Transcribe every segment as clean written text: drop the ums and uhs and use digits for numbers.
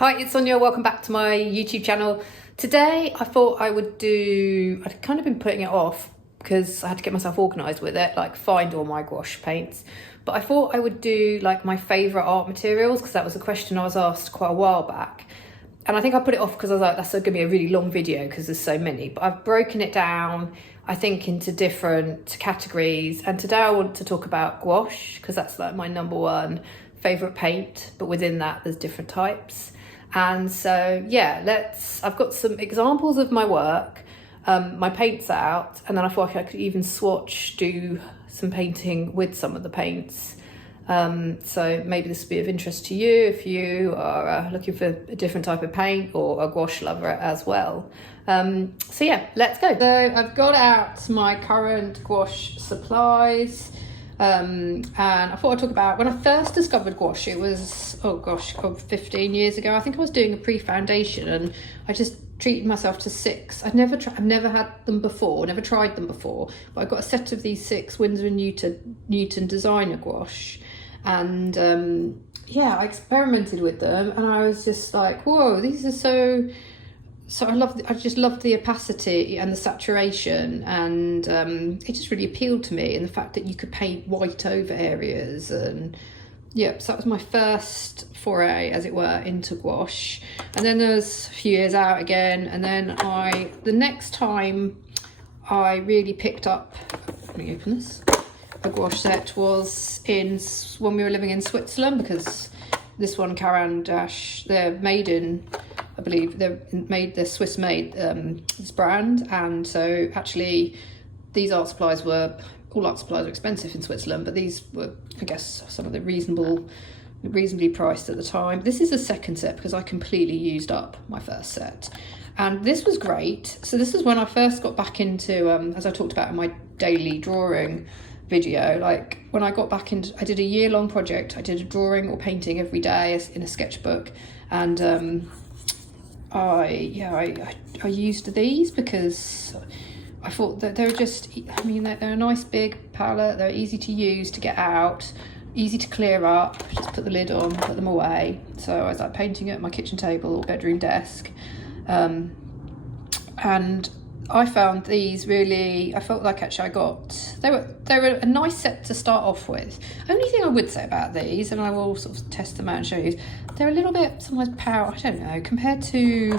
Hi, it's Sonia. Welcome back to my YouTube channel. Today I thought I would do, I'd kind of been putting it off because I had to get myself organised with it, like find all my gouache paints. But I thought I would do like my favourite art materials because that was a question I was asked quite a while back. And I think I put it off because I was like, that's going to be a really long video because there's so many. But I've broken it down, I think, into different categories. And today I want to talk about gouache because that's like my number one favourite paint. But within that, there's different types. And so, yeah, I've got some examples of my work, my paints out, and then I thought I could even swatch, do some painting with some of the paints. So maybe this will be of interest to you if you are looking for a different type of paint or a gouache lover as well. So yeah, let's go. So I've got out my current gouache supplies. And I thought I'd talk about when I first discovered gouache. It was, 15 years ago. I think I was doing a pre-foundation and I just treated myself to 6. I've never had them before, never tried them before, but I got a set of these 6 Winsor & Newton designer gouache. And I experimented with them and I was just like, whoa, these are so I just loved the opacity and the saturation, and it just really appealed to me, and the fact that you could paint white over areas. And yeah, so that was my first foray, as it were, into gouache. And then there was a few years out again, and then the next time I really picked up, let me open this, a gouache set was when we were living in Switzerland, because this one, Caran d'Ache, they're made in, I believe they're Swiss made, this brand. And so actually these all art supplies are expensive in Switzerland, but these were, I guess, some of the reasonably priced at the time. This is the second set because I completely used up my first set. And this was great. So this is when I first got back into, as I talked about in my daily drawing video, like when I got back into, I did a year-long project. I did a drawing or painting every day in a sketchbook, and I used these because I thought that they're a nice big palette. They're easy to use, to get out, easy to clear up. Just put the lid on, put them away. So I was like painting at my kitchen table or bedroom desk, and I found these really, I felt like actually they were a nice set to start off with. Only thing I would say about these, and I will sort of test them out and show you, they're a little bit sometimes I don't know, compared to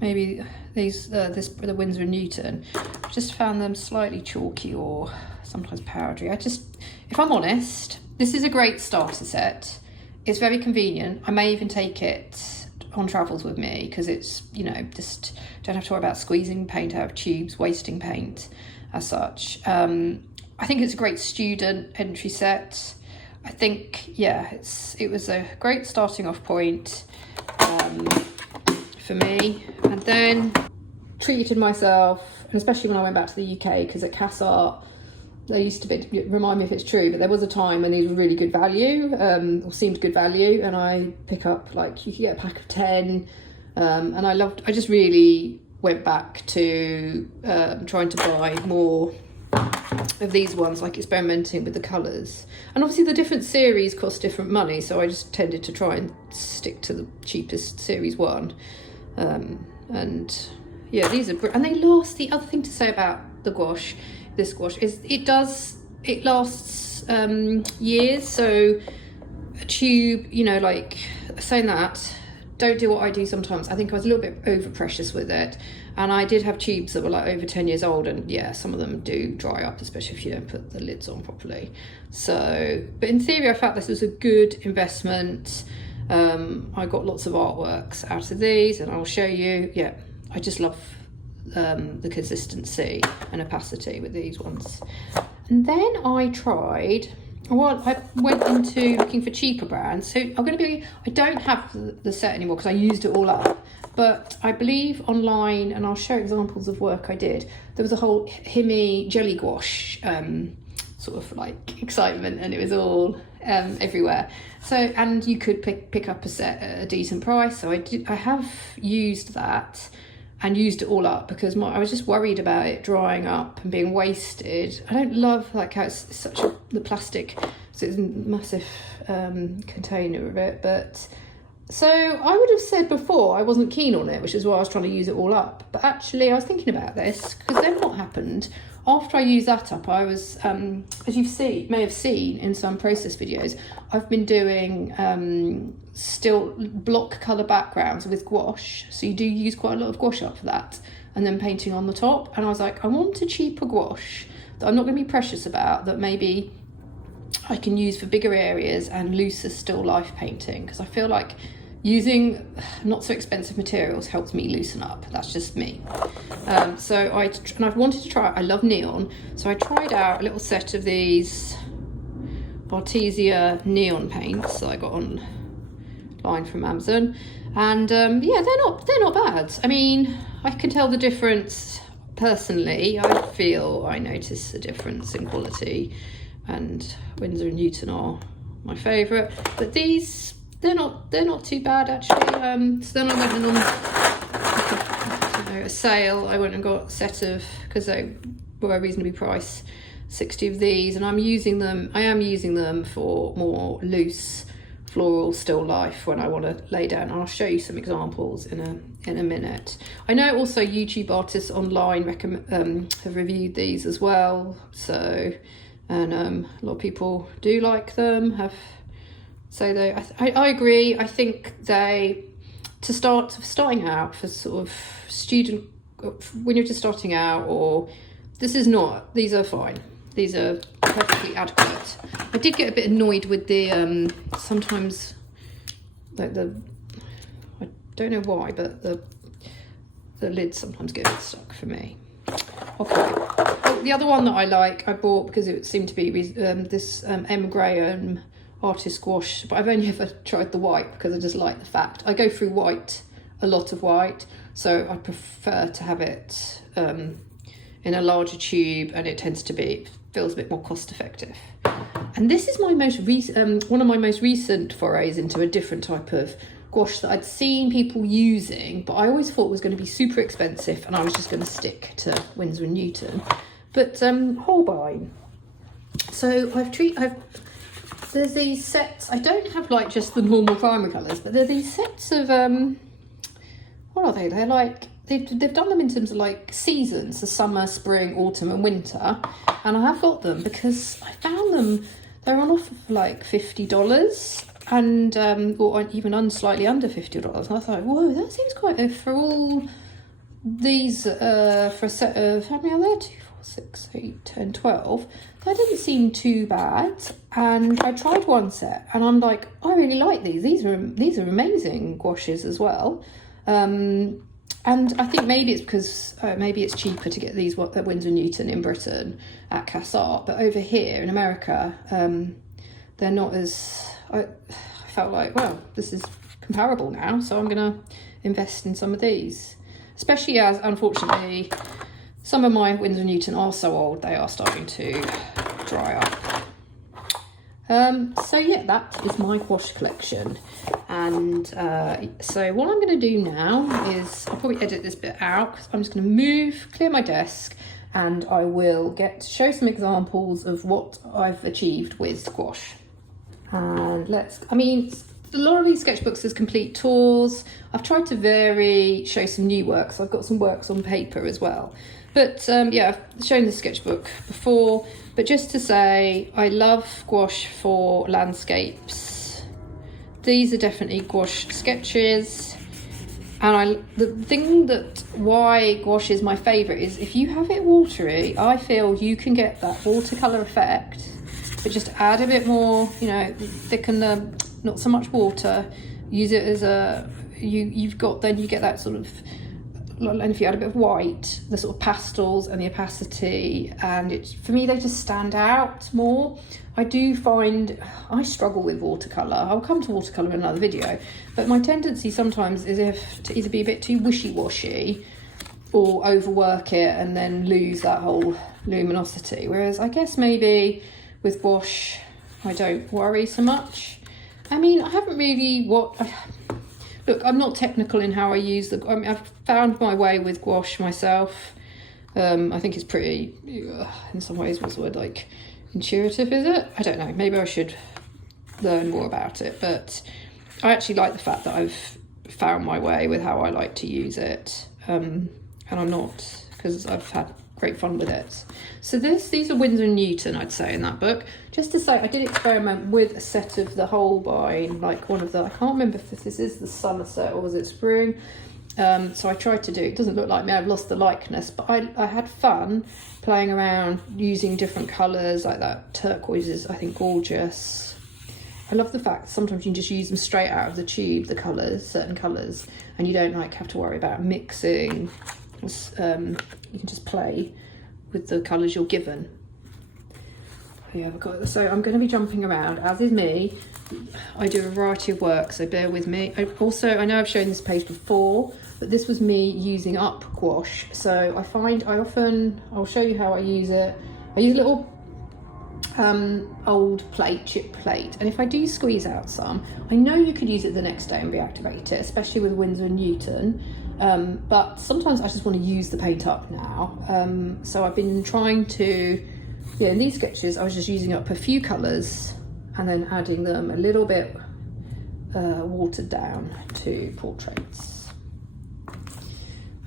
maybe the Winsor & Newton. I just found them slightly chalky or sometimes powdery. If I'm honest, this is a great starter set. It's very convenient. I may even take it on travels with me because it's, just don't have to worry about squeezing paint out of tubes, wasting paint as such. I think it's a great student entry set. I think, it was a great starting off point for me. And then treated myself, and especially when I went back to the UK, because at Cass Art, they used to be, remind me if it's true, but there was a time when these were really good value, or seemed good value, and I pick up, like, you could get a pack of 10, and I just really went back to trying to buy more of these ones, like experimenting with the colours. And obviously the different series cost different money, so I just tended to try and stick to the cheapest series one. And yeah, these are, and they last. The other thing to say about the gouache, this gouache, is it lasts years. So a tube, like saying that, don't do what I do sometimes. I think I was a little bit over precious with it, and I did have tubes that were like over 10 years old, and yeah, some of them do dry up, especially if you don't put the lids on properly. So, but in theory I felt this was a good investment. I got lots of artworks out of these, and I'll show you. Yeah, I just love the consistency and opacity with these ones. And then I went into looking for cheaper brands. So I don't have the set anymore because I used it all up. But I believe online, and I'll show examples of work I did, there was a whole Himi jelly gouache sort of like excitement, and it was all everywhere. So, and you could pick up a set at a decent price. So I have used that and used it all up because I was just worried about it drying up and being wasted. I don't love like how it's such the plastic, so it's a massive container of it, but So I would have said before I wasn't keen on it, which is why I was trying to use it all up. But actually I was thinking about this, because then what happened, after I used that up, I was, as may have seen in some process videos, I've been doing still block colour backgrounds with gouache. So you do use quite a lot of gouache up for that, and then painting on the top. And I was like, I want a cheaper gouache that I'm not going to be precious about, that maybe I can use for bigger areas and looser still life painting, because I feel like using not so expensive materials helps me loosen up. That's just me. So I wanted to try, I love neon, so I tried out a little set of these Artesia neon paints that I got online from Amazon, and yeah, they're not bad. I mean, I can tell the difference personally. I feel I notice a difference in quality, and Winsor & Newton are my favourite, but these, they're not too bad actually. So then I went on a sale. I went and got a set of, because they were reasonably priced, 60 of these, and I am using them for more loose floral still life when I want to lay down. And I'll show you some examples in a minute. I know also YouTube artists online have reviewed these as well, so, and a lot of people do like them. I agree. I think starting out for sort of student, when you're just starting out, or these are fine. These are perfectly adequate. I did get a bit annoyed with the sometimes, like I don't know why, but the lids sometimes get a bit stuck for me. Okay. Oh, the other one that I bought because it seemed to be this M. Graham artist gouache, but I've only ever tried the white because I just like the fact I go through white, a lot of white, so I prefer to have it in a larger tube, and it feels a bit more cost effective. And this is my most one of my most recent forays into a different type of gouache that I'd seen people using, but I always thought was going to be super expensive, and I was just going to stick to Winsor & Newton. But Holbein. So there's these sets. I don't have like just the normal primary colours, but there are these sets of what are they? They're like they've done them in terms of like seasons, the summer, spring, autumn, and winter. And I have got them because I found them. They're on offer for like $50, and or even slightly under $50. And I thought, whoa, that seems quite for all these for a set of, how many are there? 2, 4, 6, 8, 10, 12. That didn't seem too bad. And I tried one set, and I'm like, I really like these. These are amazing gouaches as well. And I think maybe it's because maybe it's cheaper to get these at Winsor & Newton in Britain at Cassart, but over here in America, they're not as. I felt like, well, this is comparable now, so I'm going to invest in some of these, especially as, unfortunately, some of my Winsor & Newton are so old they are starting to dry up. So yeah, that is my gouache collection. And so what I'm going to do now is, I'll probably edit this bit out, because I'm just going to clear my desk, and I will show some examples of what I've achieved with gouache. And a lot of these sketchbooks is complete tours. I've tried to show some new works. I've got some works on paper as well. But yeah, I've shown the sketchbook before, but just to say, I love gouache for landscapes. These are definitely gouache sketches. And the thing why gouache is my favourite is if you have it watery, I feel you can get that watercolour effect, but just add a bit more, thicken not so much water, use it as you get that sort of, and if you add a bit of white, the sort of pastels and the opacity, and for me they just stand out more. I do find I struggle with watercolour. I'll come to watercolour in another video, but my tendency sometimes is to either be a bit too wishy-washy or overwork it and then lose that whole luminosity, whereas I guess maybe with gouache I don't worry so much. I haven't really look, I'm not technical in how I use I've found my way with gouache myself. I think it's pretty, in some ways, what's the word, like intuitive, is it? I don't know, maybe I should learn more about it, but I actually like the fact that I've found my way with how I like to use it, and I'm not, because I've had great fun with it. So these are Winsor & Newton, I'd say, in that book. Just to say, I did experiment with a set of the Holbein, like one of the, I can't remember if this is the summer set or was it spring. So I tried to do, it doesn't look like me, I've lost the likeness, but I had fun playing around using different colours, like that turquoise is, I think, gorgeous. I love the fact sometimes you can just use them straight out of the tube, the colours, certain colours, and you don't like have to worry about mixing. You can just play with the colours you're given. Yeah, so I'm going to be jumping around, as is me. I do a variety of work, so bear with me. I know I've shown this page before, but this was me using up gouache. So I'll show you how I use it. I use a little old plate, chip plate, and if I do squeeze out some, I know you could use it the next day and reactivate it, especially with Winsor & Newton. But sometimes I just want to use the paint up now. So I've been trying to, in these sketches, I was just using up a few colours and then adding them a little bit watered down to portraits.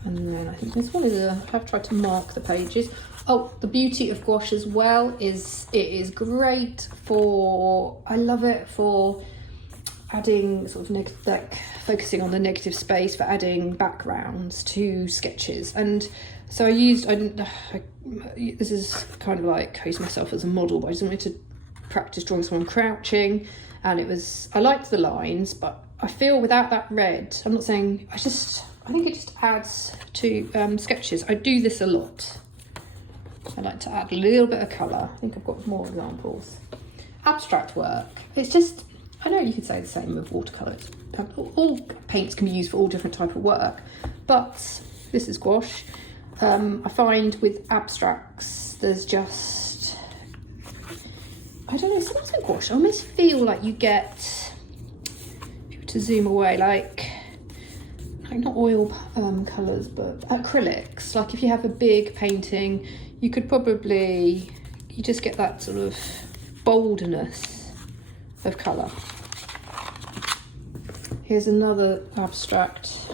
And then I think this one is I've tried to mark the pages. Oh, the beauty of gouache as well is it is great for, I love it for adding sort of focusing on the negative space, for adding backgrounds to sketches. And so this is kind of like I use myself as a model, but I just wanted to practice drawing someone crouching, and I liked the lines, but I feel without that red, I'm not saying, I think it just adds to sketches. I do this a lot. I like to add a little bit of colour. I think I've got more examples. Abstract work, it's just, I know you could say the same with watercolours. All paints can be used for all different type of work, but this is gouache. I find with abstracts, there's just, I don't know, sometimes with gouache, I almost feel like you get, to zoom away, like not oil colours, but acrylics. Like if you have a big painting, you could probably, you just get that sort of boldness of colour. Here's another abstract.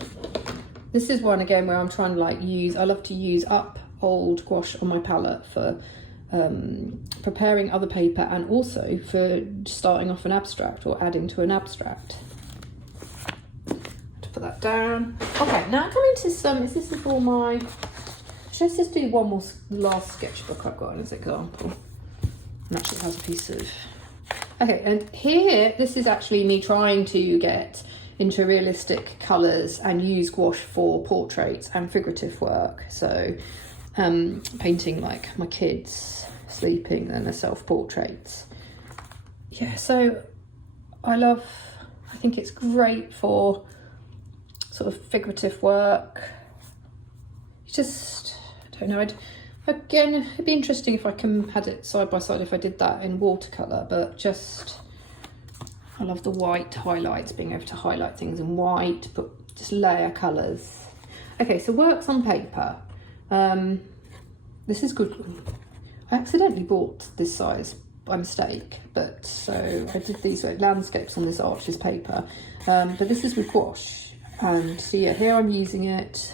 This is one again where I'm trying to I love to use up old gouache on my palette for preparing other paper, and also for starting off an abstract or adding to an abstract. To put that down. Okay, now coming to some, this is all my, let's just do one more, last sketchbook I've got as an example. And actually it has a piece of, okay, and here, this is actually me trying to get into realistic colours and use gouache for portraits and figurative work. So painting like my kids sleeping and their self-portraits. Yeah, so I think it's great for sort of figurative work. Just, I don't know, again, it'd be interesting if I had it side by side if I did that in watercolour, but just, I love the white highlights, being able to highlight things in white, but just layer colours. Okay, so works on paper. This is good. I accidentally bought this size by mistake, but so I did these landscapes on this Arches paper, but this is with gouache. And so yeah, here I'm using it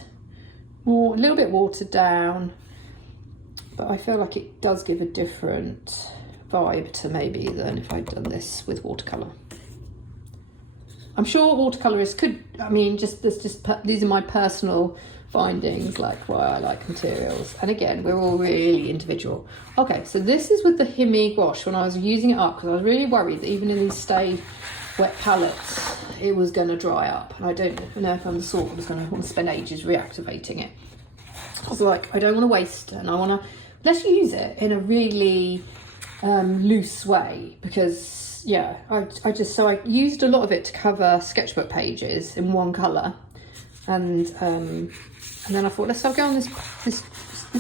more, a little bit watered down, but I feel like it does give a different vibe to maybe than if I'd done this with watercolour. I'm sure watercolourists could, I mean, these are my personal findings, like why I like materials. And again, we're all really individual. Okay, so this is with the Himi gouache when I was using it up, because I was really worried that even in these stay wet palettes, it was going to dry up. And I don't know if I'm the sort that was going to want to spend ages reactivating it. I was like, I don't want to waste it, and I want to, let's use it in a really loose way, because yeah, I used a lot of it to cover sketchbook pages in one colour, and then I thought, let's go on this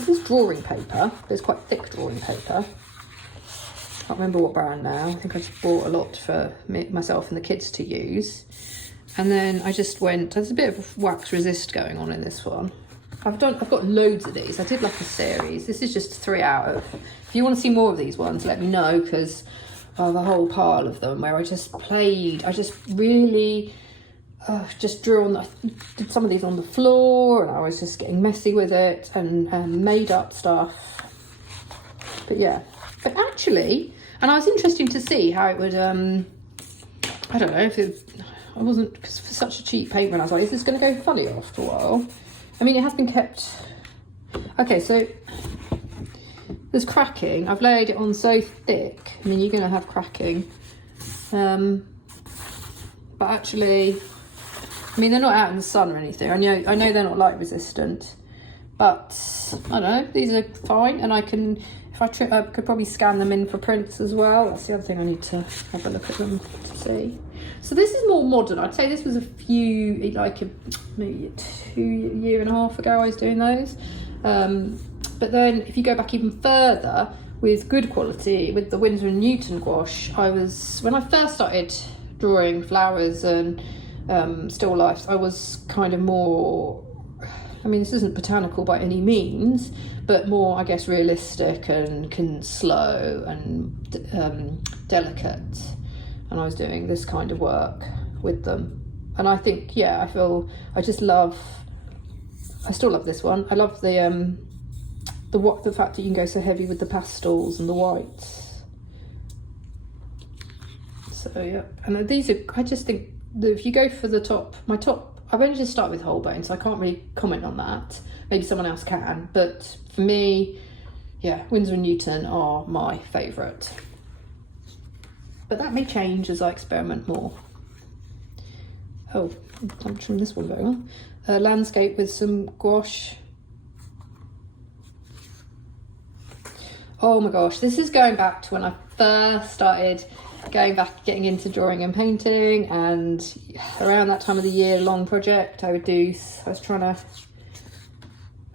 is drawing paper. It's quite thick drawing paper. Can't remember what brand now. I think I just bought a lot for myself and the kids to use. And then I just went, there's a bit of wax resist going on in this one. I've got loads of these. I did like a series. This is just 3 out of, if you want to see more of these ones, let me know, because of a whole pile of them where I just really just drew on, did some of these on the floor, and I was just getting messy with it and made up stuff. But yeah, but actually, and I was interested to see how it would, I don't know if it, I wasn't, because for such a cheap paint run, I was like, is this going to go funny after a while? I mean, it has been kept. Okay, so there's cracking. I've laid it on so thick. I mean, you're going to have cracking. But actually, I mean, they're not out in the sun or anything. I know they're not light resistant, but I don't know, these are fine. And I can, if I could probably scan them in for prints as well. That's the other thing, I need to have a look at them to see. So this is more modern. I'd say this was a few, like maybe a year and a half ago I was doing those. But then if you go back even further with good quality, with the Winsor & Newton gouache, when I first started drawing flowers and still lifes, I was kind of more, I mean, this isn't botanical by any means, but more, I guess, realistic and slow and delicate. And I was doing this kind of work with them. And I think, yeah, I still love this one. I love the fact that you can go so heavy with the pastels and the whites. So yeah, and these are, I just think that if you go for the top, I've only just started with Holbein, so I can't really comment on that. Maybe someone else can, but for me, yeah, Winsor & Newton are my favourite. But that may change as I experiment more. Oh, I'm trim this one very well. Landscape with some gouache. Oh my gosh, this is going back to when I first started getting into drawing and painting, and around that time of the year, long project I was trying to,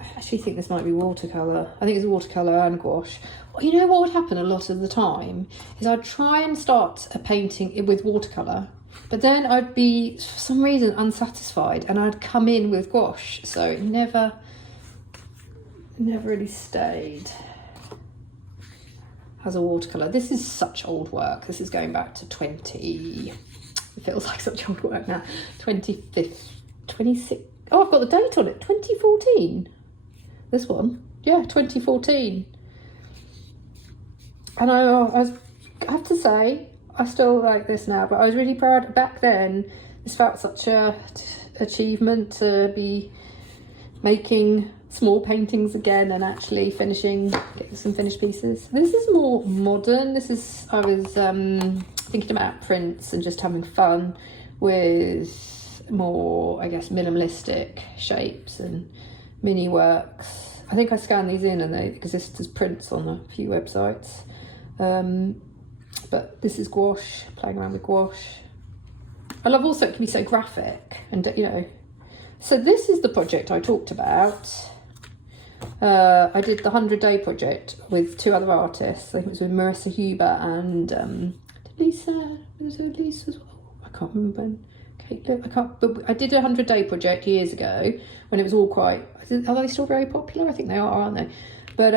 I actually think this might be watercolor. I think it's watercolor and gouache. Well, you know what would happen a lot of the time is I'd try and start a painting with watercolor, but then I'd be, for some reason, unsatisfied, and I'd come in with gouache, so it never really stayed as a watercolor. This is such old work. This is going back to it feels like such old work now. 26. Oh, I've got the date on it. 2014. This one, yeah, 2014. And I have to say, I still like this now, but I was really proud back then. This felt such a achievement to be making small paintings again and actually getting some finished pieces. This is more modern. I was thinking about prints and just having fun with more, I guess, minimalistic shapes and mini works. I think I scanned these in and they exist as prints on a few websites. But this is gouache, playing around with gouache. I love also it can be so graphic, and you know. So this is the project I talked about. I did the 100-day project with two other artists. I think it was with Marissa Huber and Lisa. Was it Lisa as well? I can't remember. But I did a 100-day project years ago when it was all quite. Are they still very popular? I think they are, aren't they? But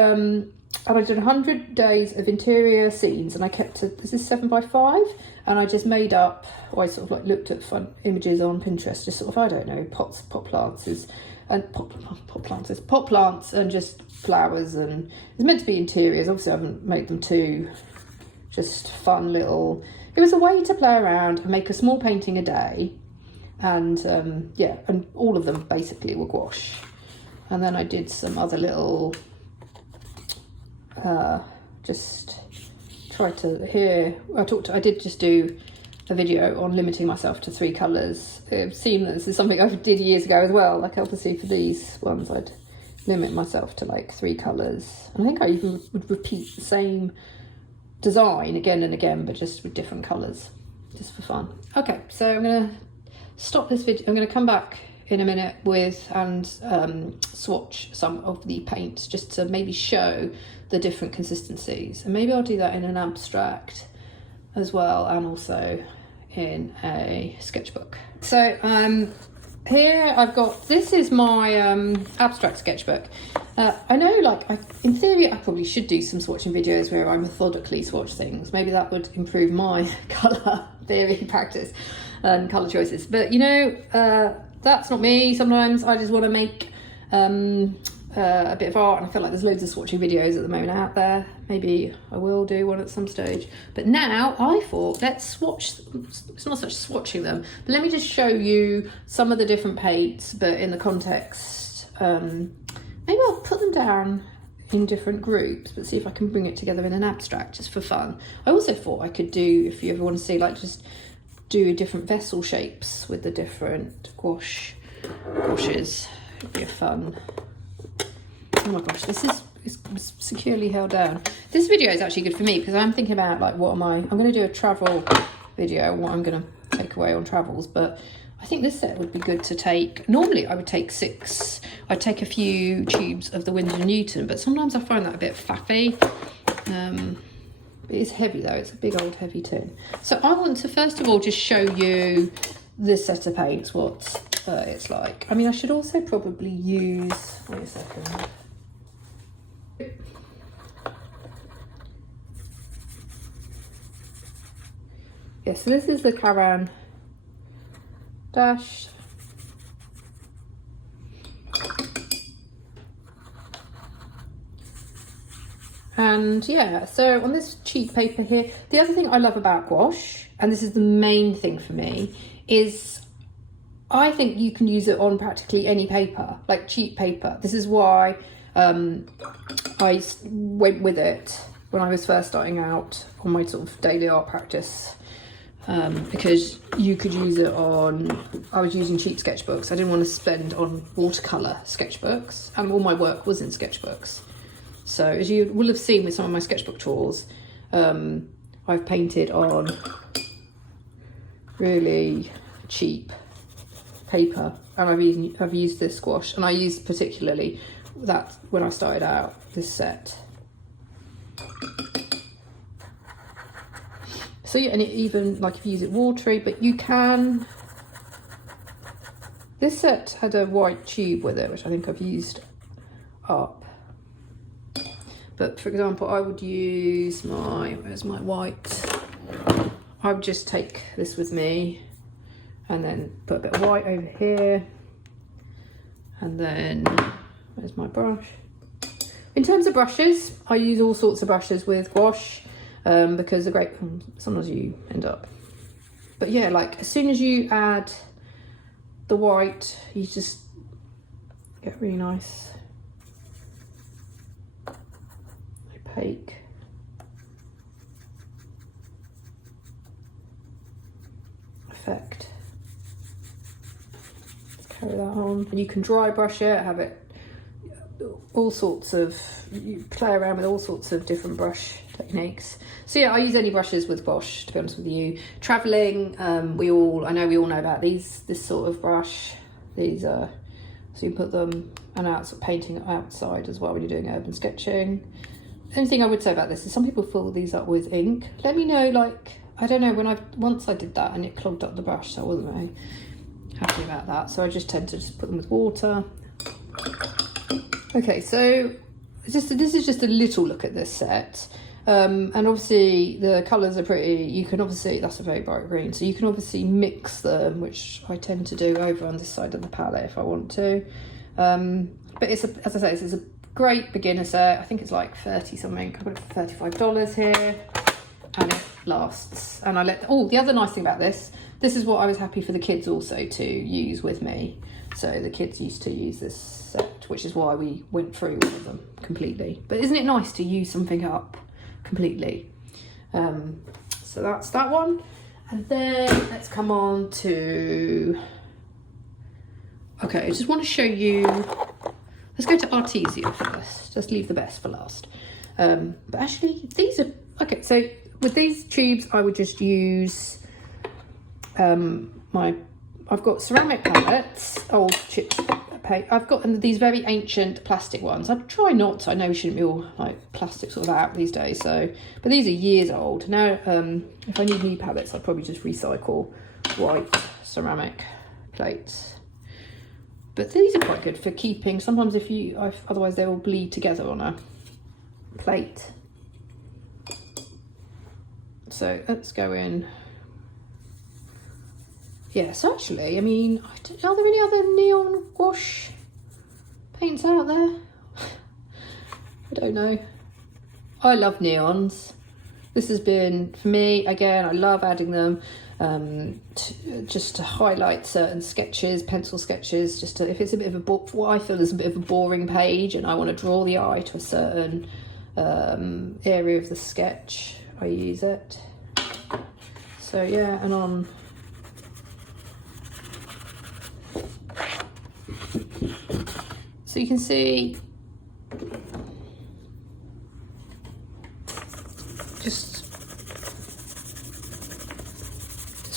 and I did 100 days of interior scenes, and I kept this is 7x5, and I just made up, or I sort of like looked at fun images on Pinterest, just sort of, I don't know, pot plants and just flowers, and it's meant to be interiors. Obviously I haven't made them too just fun little, it was a way to play around and make a small painting a day, and yeah, and all of them basically were gouache. And then I did some other little just try to I did just do a video on limiting myself to 3 colours. It seemed that this is something I did years ago as well. Like obviously for these ones I'd limit myself to like 3 colours. And I think I even would repeat the same design again and again, but just with different colours, just for fun. Okay, so I'm going to stop this video. I'm going to come back in a minute with and swatch some of the paints just to maybe show the different consistencies, and maybe I'll do that in an abstract as well, and also in a sketchbook. So here I've got, this is my abstract sketchbook. I know, like, in theory I probably should do some swatching videos where I methodically swatch things. Maybe that would improve my colour theory practice and colour choices. But you know, that's not me. Sometimes I just want to make a bit of art, and I feel like there's loads of swatching videos at the moment out there. Maybe I will do one at some stage. But now I thought, let's swatch. It's not such swatching them, but let me just show you some of the different paints, but in the context. Maybe I'll put them down in different groups, but see if I can bring it together in an abstract just for fun. I also thought I could do, if you ever want to see, like, just do different vessel shapes with the different gouaches. It'd be a fun. Oh my gosh, this is securely held down. This video is actually good for me because I'm thinking about, like, I'm going to do a travel video, what I'm going to take away on travels, but I think this set would be good to take. Normally I would take 6. I'd take a few tubes of the Winsor & Newton, but sometimes I find that a bit faffy. It is heavy though, it's a big old heavy tin. So I want to first of all just show you this set of paints, what it's like. I mean, I should also probably use, wait a second. Yeah, so this is the Caran Dash. And yeah, so on this cheap paper here, the other thing I love about gouache, and this is the main thing for me, is I think you can use it on practically any paper, like cheap paper. This is why I went with it when I was first starting out on my sort of daily art practice. Because you could use it on, I was using cheap sketchbooks. I didn't want to spend on watercolor sketchbooks, and all my work was in sketchbooks. So as you will have seen with some of my sketchbook tours, I've painted on really cheap paper, and I've used this gouache, and I used particularly that when I started out, this set. So yeah, and it even, like, if you use it watery, but you can, this set had a white tube with it, which I think I've used up. But for example, I would use where's my white? I would just take this with me and then put a bit of white over here. And then, where's my brush? In terms of brushes, I use all sorts of brushes with gouache. Because sometimes you end up, but yeah, like as soon as you add the white, you just get really nice opaque effect. Let's carry that on, and you can dry brush it, have it all sorts of, you play around with all sorts of different brush techniques. So yeah, I use any brushes with gouache, to be honest with you. Travelling, I know we all know about this sort of brush. These are, so you put them, and out sort of painting outside as well when you're doing urban sketching. The only thing I would say about this is some people fill these up with ink. Let me know, like, I don't know, once I did that and it clogged up the brush, so I wasn't very happy about that. So I just tend to just put them with water. Okay, so this is just a little look at this set. And obviously the colours are pretty, you can obviously, that's a very bright green, so you can obviously mix them, which I tend to do over on this side of the palette if I want to. But it's as I say, it's a great beginner set. I think it's like 30 something, I got it for $35 here, and it lasts. And the other nice thing about this is what I was happy for the kids also to use with me. So the kids used to use this set, which is why we went through all of them completely. But isn't it nice to use something up completely? So that's that one. And then let's come on to, okay, I just want to show you, let's go to Artesia first. Just leave the best for last. But actually these are, okay, so with these tubes I would just use I've got ceramic palettes, old chips paint. I've got these very ancient plastic ones. I try not to, I know we shouldn't be all like plastic sort of out these days, so, but these are years old. Now, if I need new palettes, I'd probably just recycle white ceramic plates. But these are quite good for keeping, sometimes otherwise they will bleed together on a plate. So let's go in. Yes, actually, I mean, are there any other neon gouache paints out there? I don't know. I love neons. This has been, for me, again, I love adding them just to highlight certain sketches, pencil sketches, just to, if it's a bit of what I feel is a bit of a boring page and I want to draw the eye to a certain area of the sketch, I use it. So yeah, and on. So you can see just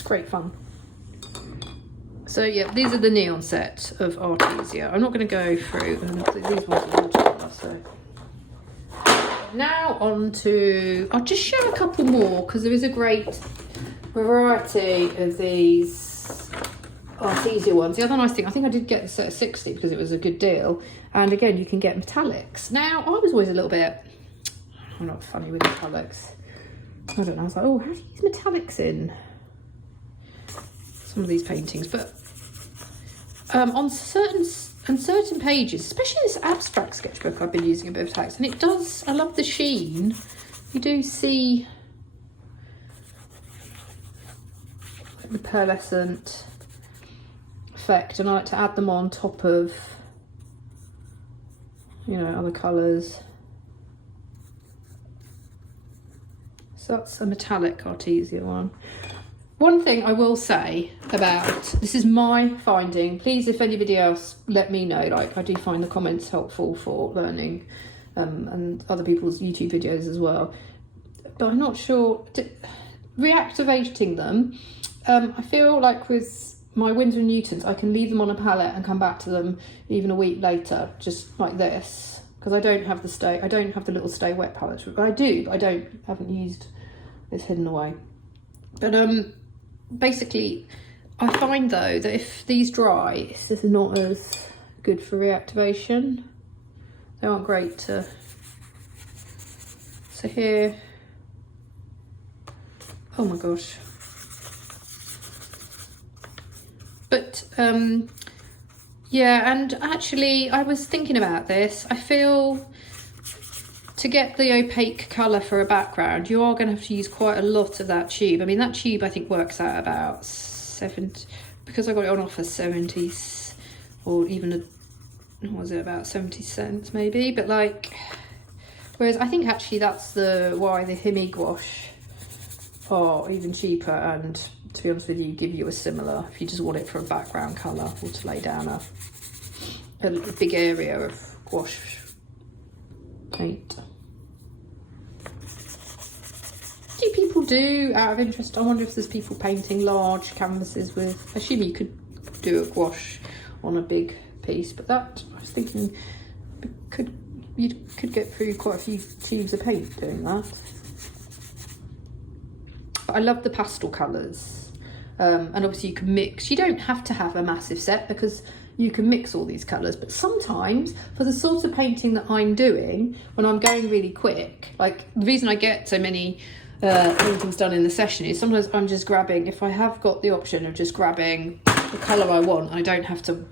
great fun. So yeah, these are the neon set of Artesia. I'm not going to go through, these ones are watercolor, so. Now on to, I'll just show a couple more because there is a great variety of these Artesia ones. The other nice thing, I think I did get the set of 60 because it was a good deal. And again, you can get metallics. Now, I was always a little bit, I'm not funny with metallics. I don't know, I was like, oh, how do you use metallics in some of these paintings? But on certain pages, especially this abstract sketchbook, I've been using a bit of metallics. And it does, I love the sheen. You do see the pearlescent effect, and I like to add them on top of, you know, other colours. So that's a metallic Artesia one. One thing I will say about, this is my finding, please if anybody else let me know, like I do find the comments helpful for learning and other people's YouTube videos as well, but I'm not sure, reactivating them, I feel like with my Winsor & Newtons I can leave them on a palette and come back to them even a week later, just like this, because I don't have the little Stay Wet palettes. I do, but haven't used this hidden away. But basically, I find though that if these dry, this is not as good for reactivation. They aren't great to. So here, oh my gosh. But yeah, and actually I was thinking about this. I feel to get the opaque colour for a background, you are going to have to use quite a lot of that tube. I mean, that tube I think works out about 70, because I got it on offer 70s, or even what was it, about 70 cents maybe. But like, whereas I think actually that's why the Himi gouache are even cheaper, and to be honest with you, give you a similar, if you just want it for a background colour or to lay down a big area of gouache paint. Do people do, out of interest, I wonder if there's people painting large canvases with, I assume you could do a gouache on a big piece, but that, I was thinking, you could get through quite a few tubes of paint doing that. But I love the pastel colours, and obviously you can mix, you don't have to have a massive set because you can mix all these colours, but sometimes for the sort of painting that I'm doing, when I'm going really quick, like the reason I get so many paintings done in the session is sometimes I'm just grabbing, if I have got the option of just grabbing the colour I want, I don't have to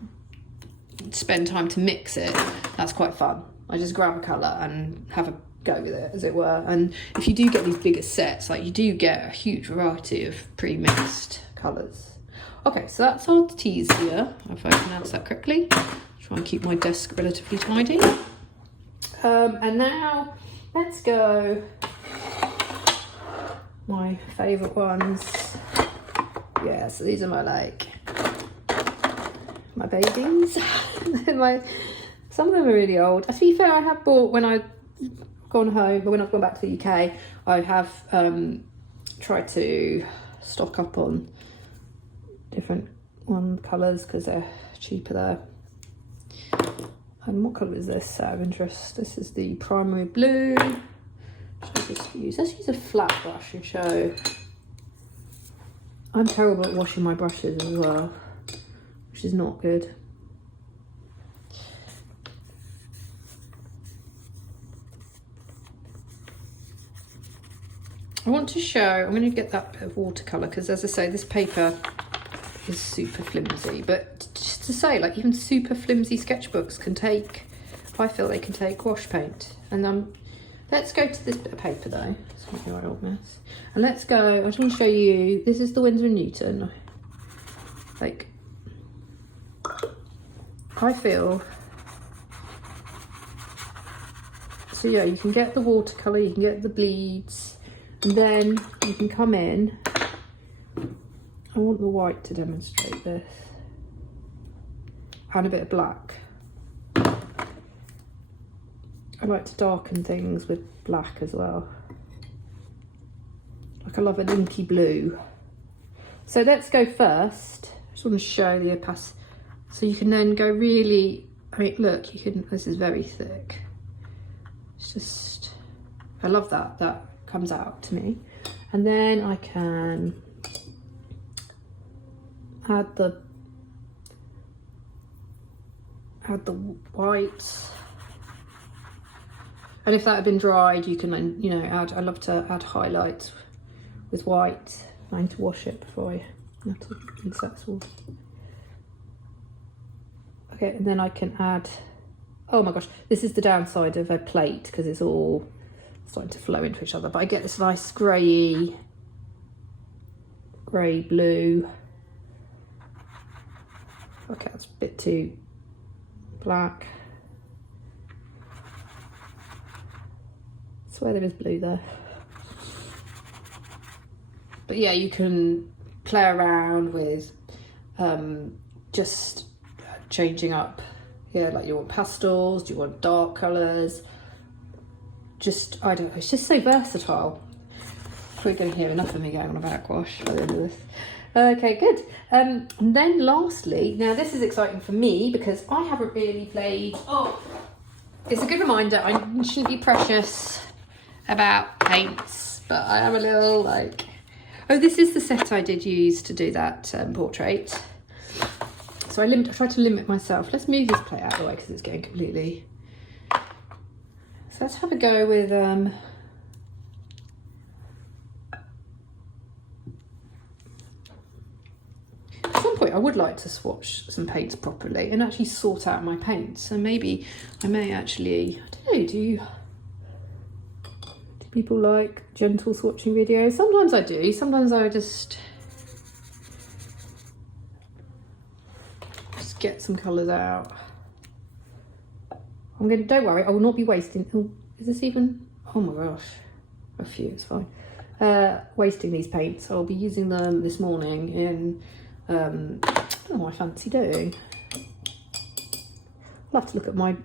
spend time to mix it, that's quite fun. I just grab a colour and have a go with it, as it were. And if you do get these bigger sets, like you do get a huge variety of pre-mixed colours. Okay, so that's Artesia, if I pronounce that correctly. Try and keep my desk relatively tidy. And now let's go my favourite ones. Yeah, so these are my babies. Some of them are really old. To be fair, I have bought, when I've gone home, but when I've gone back to the UK, I have tried to stock up on different colours because they're cheaper there. And what colour is this out of interest? This is the primary blue. Let's use a flat brush and show. I'm terrible at washing my brushes as well, which is not good. I want to show, I'm going to get that bit of watercolor because, as I say, this paper is super flimsy, but just to say, like, even super flimsy sketchbooks can take, I feel they can take gouache paint. And let's go to this bit of paper though. It's not my old mess. And let's go, I just want to show you, this is the Winsor & Newton. Like, I feel, so yeah, you can get the watercolor, you can get the bleeds, and then you can come in. I want the white to demonstrate this, and a bit of black. I like to darken things with black as well. Like, I love an inky blue. So let's go first. I just want to show the opacity. So you can then go really, I mean, look, you can, this is very thick. It's just, I love that, that comes out to me. And then I can add the white. And if that had been dried, you can then, you know, add, I love to add highlights with white. I need to wash it before I, that's all. Okay, and then I can add, oh my gosh, this is the downside of a plate because it's all starting to flow into each other, but I get this nice grey blue. Okay, that's a bit too black. I swear there is blue there. But yeah, you can play around with just changing up. Yeah, like, you want pastels, do you want dark colours? Just, I don't know, it's just so versatile. We're going to hear enough of me going on about gouache by the end of this. Okay, good. And then lastly, now this is exciting for me because I haven't really played, oh, it's a good reminder, I shouldn't be precious about paints, but I am a little like, oh, this is the set I did use to do that portrait. So I tried to limit myself. Let's move this plate out of the way because it's getting completely. So let's have a go with at some point I would like to swatch some paints properly and actually sort out my paints. So maybe I may actually, I don't know, do people like gentle swatching videos? Sometimes I do, sometimes I just get some colours out. I'm going to, don't worry, I will not be wasting, oh, is this even, oh my gosh, a few, it's fine. Wasting these paints. I'll be using them this morning in, I don't know what I fancy doing. I'll have to look at my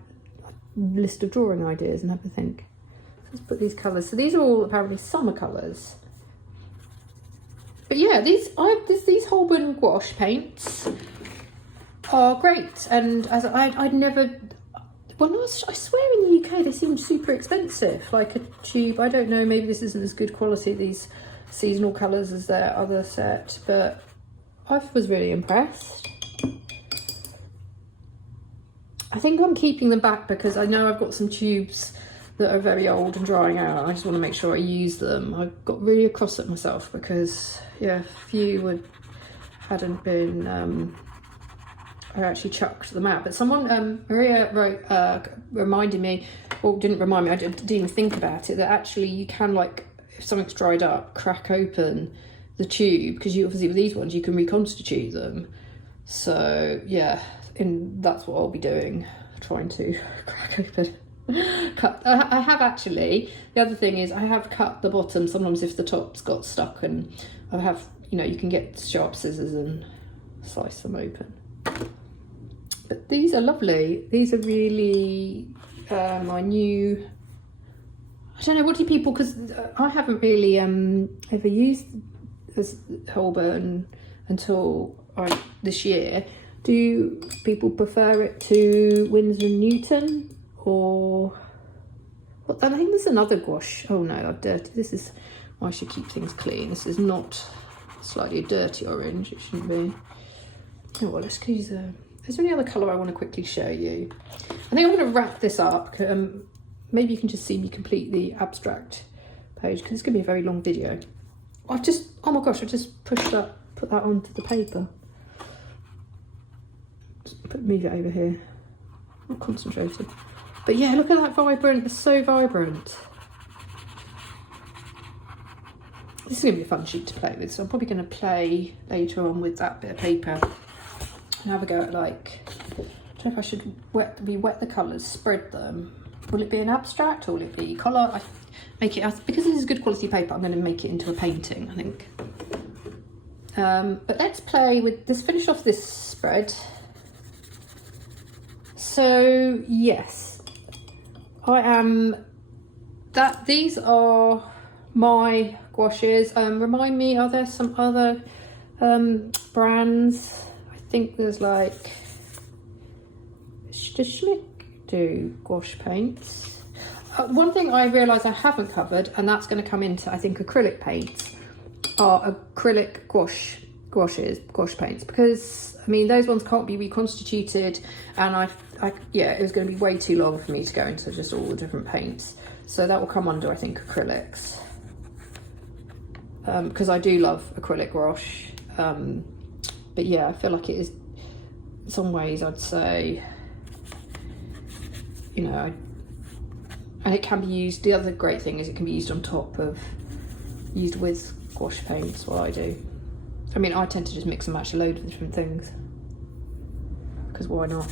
list of drawing ideas and have a think. Let's put these colours, so these are all apparently summer colours. But yeah, these Holbein gouache paints are great, and as I'd never, well, I swear in the UK they seem super expensive, like a tube. I don't know, maybe this isn't as good quality, these seasonal colours, as their other set, but I was really impressed. I think I'm keeping them back because I know I've got some tubes that are very old and drying out. I just want to make sure I use them. I got really cross at myself because, yeah, a few hadn't been, I actually chucked them out. But someone, Maria wrote, reminded me, or didn't remind me, I didn't even think about it, that actually you can, like, if something's dried up, crack open the tube, because you obviously with these ones you can reconstitute them. So yeah, that's what I'll be doing, trying to crack open. Cut. I have actually, the other thing is I have cut the bottom sometimes if the top's got stuck, and I have, you know, you can get sharp scissors and slice them open. But these are lovely. These are really my new, I don't know, what do people, because I haven't really ever used this Holbein until this year. Do people prefer it to Winsor & Newton, or what? I think there's another gouache. Oh no, I've dirty. This is why I should keep things clean. This is not slightly a dirty orange. It shouldn't be. Oh well, let's use a. Is there any other colour I want to quickly show you? I think I'm going to wrap this up. Maybe you can just see me complete the abstract page because it's going to be a very long video. Oh my gosh, I just put that onto the paper. Move it over here. Not concentrated. But yeah, look at that vibrant, it's so vibrant. This is going to be a fun sheet to play with, so I'm probably going to play later on with that bit of paper and have a go at, like, I don't know if I should wet the colours, spread them. Will it be an abstract or will it be colour? Because this is good quality paper, I'm going to make it into a painting, I think. But let's finish off this spread. So yes, these are my gouaches. Remind me, are there some other brands? I think there's like, does Schmidt do gouache paints? One thing I realise I haven't covered, and that's going to come into, I think, acrylic paints, are acrylic gouache paints, because I mean those ones can't be reconstituted, and yeah, it was going to be way too long for me to go into just all the different paints, so that will come under, I think, acrylics, because I do love acrylic gouache, but yeah, I feel like it is, in some ways, I'd say, you know, and it can be used, the other great thing is it can be used used with gouache paints, what I do. I mean, I tend to just mix and match a load of different things, because why not?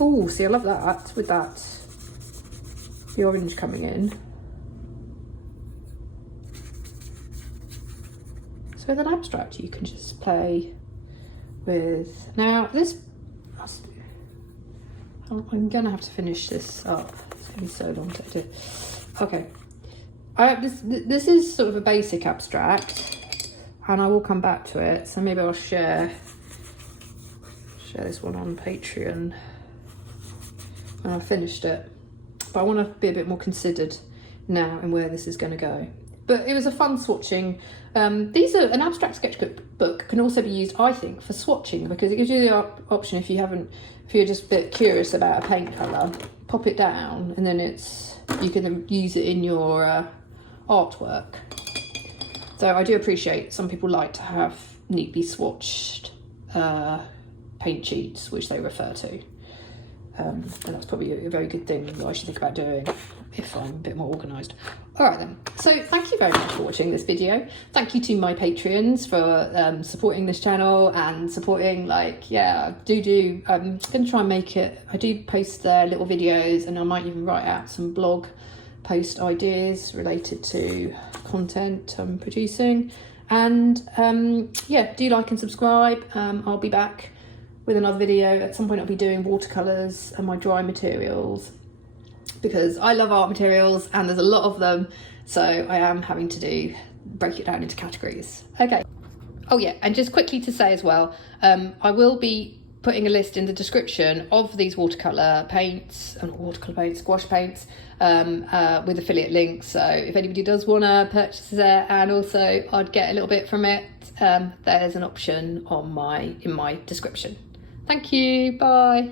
Oh, see, I love that, with the orange coming in. So with an abstract, you can just play with, now this, I'm gonna have to finish this up. It's gonna be so long to do. Okay, this is sort of a basic abstract, and I will come back to it. So maybe I'll share this one on Patreon when I've finished it. But I want to be a bit more considered now in where this is going to go. But it was a fun swatching. An abstract sketchbook can also be used, I think, for swatching, because it gives you the option, if you're just a bit curious about a paint colour, pop it down, and then you can use it in your artwork. So I do appreciate some people like to have neatly swatched paint sheets, which they refer to. And that's probably a very good thing that I should think about doing if I'm a bit more organised. All right then, so thank you very much for watching this video. Thank you to my Patreons for supporting this channel and supporting, like, yeah, I'm going to try and make it, I do post their little videos, and I might even write out some blog post ideas related to content I'm producing. And yeah, do like and subscribe. I'll be back with another video. At some point I'll be doing watercolours and my dry materials, because I love art materials and there's a lot of them, so I am having to break it down into categories. Okay. Oh yeah, and just quickly to say as well, I will be putting a list in the description of these watercolour paints, gouache paints, with affiliate links, so if anybody does want to purchase it and also I'd get a little bit from it, there's an option in my description. Thank you, bye.